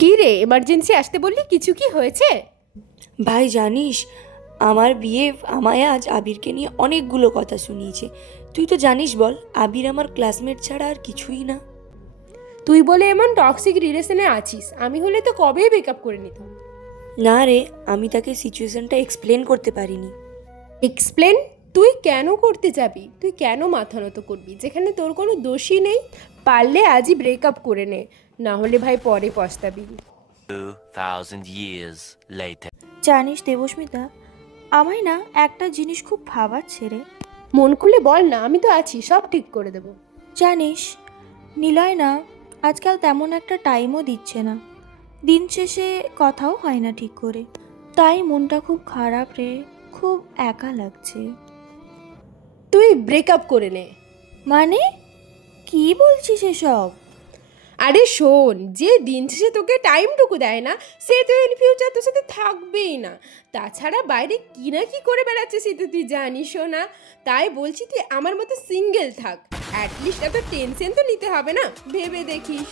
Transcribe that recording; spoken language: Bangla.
কি রে, এমার্জেন্সি আসতে বললি, কিছু কি হয়েছে? ভাই জানিস, আমার বিয়ে আমায় আজ আবিরকে নিয়ে অনেকগুলো কথা শুনিয়েছে। তুই তো জানিস বল, আবির আমার ক্লাসমেট ছাড়া আর কিছুই না। তুই বলে এমন টক্সিক রিলেশনে আছিস, আমি হলে তো কবেই ব্রেকআপ করে নিতাম। না রে, আমি তাকে সিচুয়েশনটা এক্সপ্লেন করতে পারিনি। এক্সপ্লেন? তুই কেন করতে যাবি? তুই কেন মাথা নত করবি যেখানে তোর কোনো দোষই নেই? পারলে আজই ব্রেকআপ করে নে, না হলে ভাই পরে পস্তাবি। 2000 years later. জানিস দেবস্মিতা, আমায় না একটা জিনিস খুব ভাবাচ্ছে রে। মন খুলে বল না, আমি তো আছি, সব ঠিক করে দেবো। জানিস, নিলয় না আজকাল তেমন একটা টাইমও দিচ্ছে না, দিন শেষে কথাও হয় না ঠিক করে। তাই মনটা খুব খারাপ রে, খুব একা লাগছে। তুই ব্রেকআপ করে নে। মানে কি বলছিস এসব? আরে শোন, যে দিন শেষে তোকে টাইমটুকু দেয় না, সে তো ইন ফিউচার তোর সাথে থাকবেই না। তাছাড়া বাইরে কি না কি করে বেড়াচ্ছে সে তো তুই জানিসও না। তাই বলছি তুই আমার মতো সিঙ্গেল থাক, অ্যাটলিস্ট এত টেনশন তো নিতে হবে না, ভেবে দেখিস।